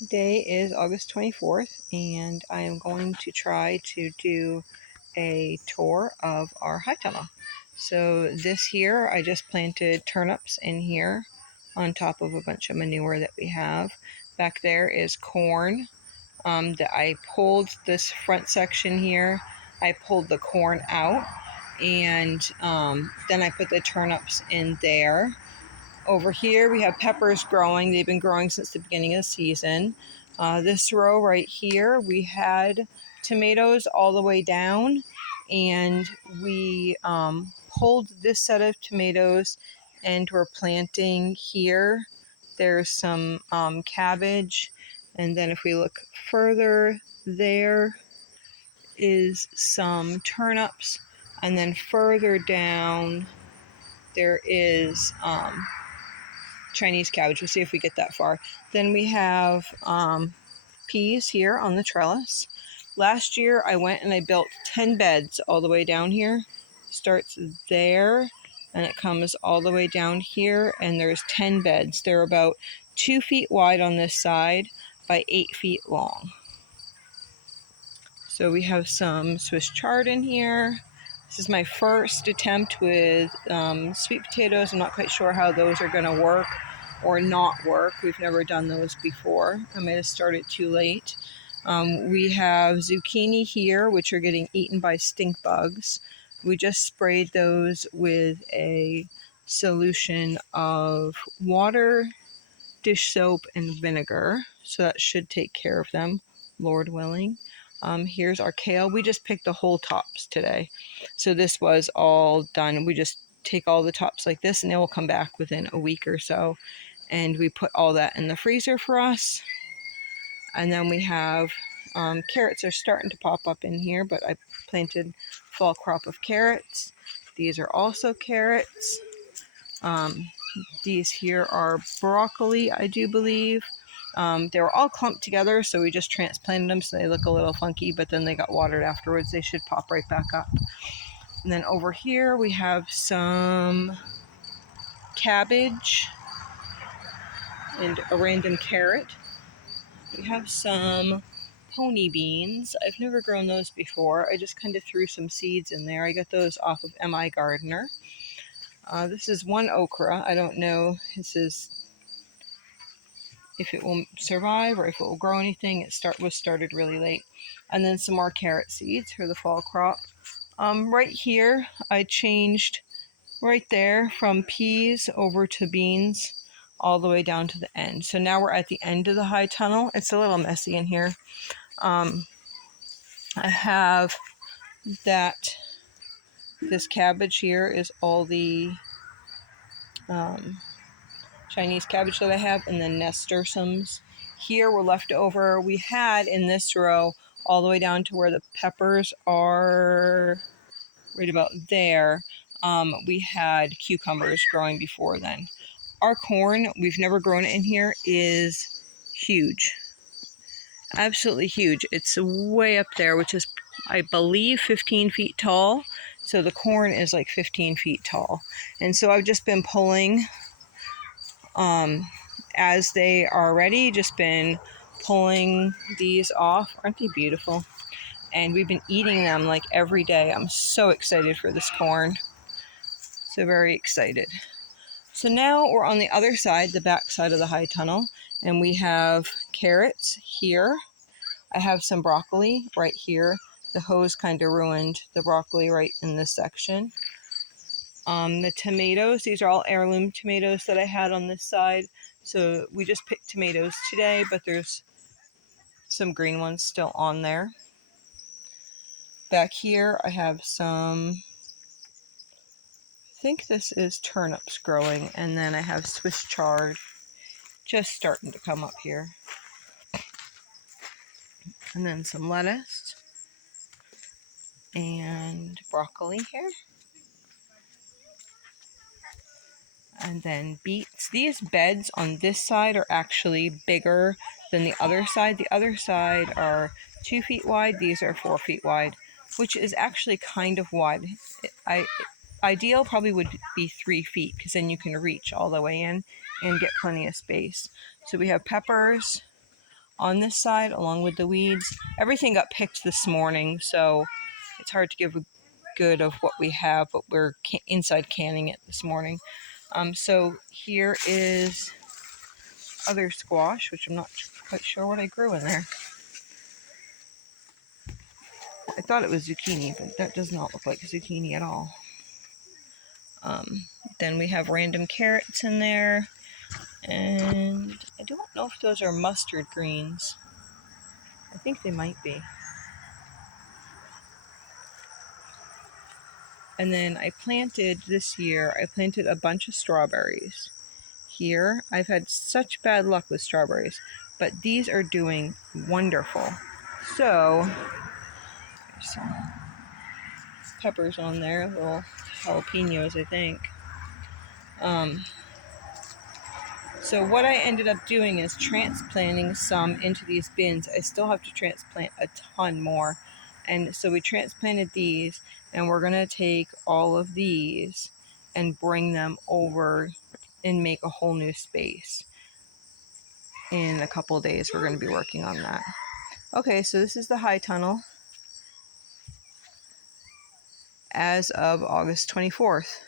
Today is August 24th, and I am going to try to do a tour of our high tunnel. So this here, I just planted turnips in here on top of a bunch of manure that we have. Back there is corn that I pulled this front section here. I pulled the corn out, and then I put the turnips in there. Over here we have peppers growing. They've been growing since the beginning of the season. This row right here, we had tomatoes all the way down, and we pulled this set of tomatoes and we're planting here. There's some cabbage, and then if we look further, there is some turnips, and then further down there is Chinese cabbage. We'll see if we get that far. Then we have peas here on the trellis. Last year I went and I built 10 beds all the way down here. Starts there and it comes all the way down here, and there's 10 beds. They're about 2 feet wide on this side by 8 feet long. So we have some Swiss chard in here. This is my first attempt with sweet potatoes. I'm not quite sure how those are going to work or not work. We've never done those before. I might have started too late. We have zucchini here, which are getting eaten by stink bugs. We just sprayed those with a solution of water, dish soap, and vinegar. So that should take care of them, Lord willing. Here's our kale. We just picked the whole tops today. So this was all done. We just take all the tops like this, and they will come back within a week or so. And we put all that in the freezer for us. And then we have carrots are starting to pop up in here, but I planted fall crop of carrots. These are also carrots. These here are broccoli, I do believe. They were all clumped together, so we just transplanted them so they look a little funky, but then they got watered afterwards. They should pop right back up. And then over here we have some cabbage and a random carrot. We have some pony beans. I've never grown those before. I just kind of threw some seeds in there. I got those off of M.I. Gardener. This is one okra. I don't know if it will survive or if it will grow anything. It was started really late. And then some more carrot seeds for the fall crop. Right here, I changed right there from peas over to beans all the way down to the end. So now we're at the end of the high tunnel. It's a little messy in here. I have this cabbage here is all the Chinese cabbage that I have, and then nasturtiums here were left over. We had in this row all the way down to where the peppers are, right about there. We had cucumbers growing before then. Our corn, we've never grown it in here, is huge. Absolutely huge. It's way up there, which is, I believe, 15 feet tall. So the corn is like 15 feet tall. And so I've just been pulling as they are ready, just been pulling these off. Aren't they beautiful? And we've been eating them like every day. I'm so excited for this corn. So very excited. So now we're on the other side, the back side of the high tunnel, and we have carrots here. I have some broccoli right here. The hose kind of ruined the broccoli right in this section. The tomatoes, these are all heirloom tomatoes that I had on this side. So we just picked tomatoes today, but there's some green ones still on there. Back here I have some, I think this is turnips growing, and then I have Swiss chard just starting to come up here. And then some lettuce and broccoli here. And then beets. These beds on this side are actually bigger than the other side. The other side are 2 feet wide. These are 4 feet wide, which is actually kind of wide. Ideal probably would be 3 feet, because then you can reach all the way in and get plenty of space. So we have peppers on this side along with the weeds. Everything got picked this morning, so it's hard to give a good of what we have, but we're inside canning it this morning. So here is other squash, which I'm not quite sure what I grew in there. I thought it was zucchini, but that does not look like zucchini at all. Then we have random carrots in there, and I don't know if those are mustard greens. I think they might be. And then I planted this year, I planted a bunch of strawberries. Here, I've had such bad luck with strawberries, but these are doing wonderful. So, there's some peppers on there, little jalapenos, I think. So what I ended up doing is transplanting some into these bins. I still have to transplant a ton more. And so we transplanted these, and we're going to take all of these and bring them over and make a whole new space. In a couple of days, we're going to be working on that. Okay, so this is the high tunnel as of August 24th.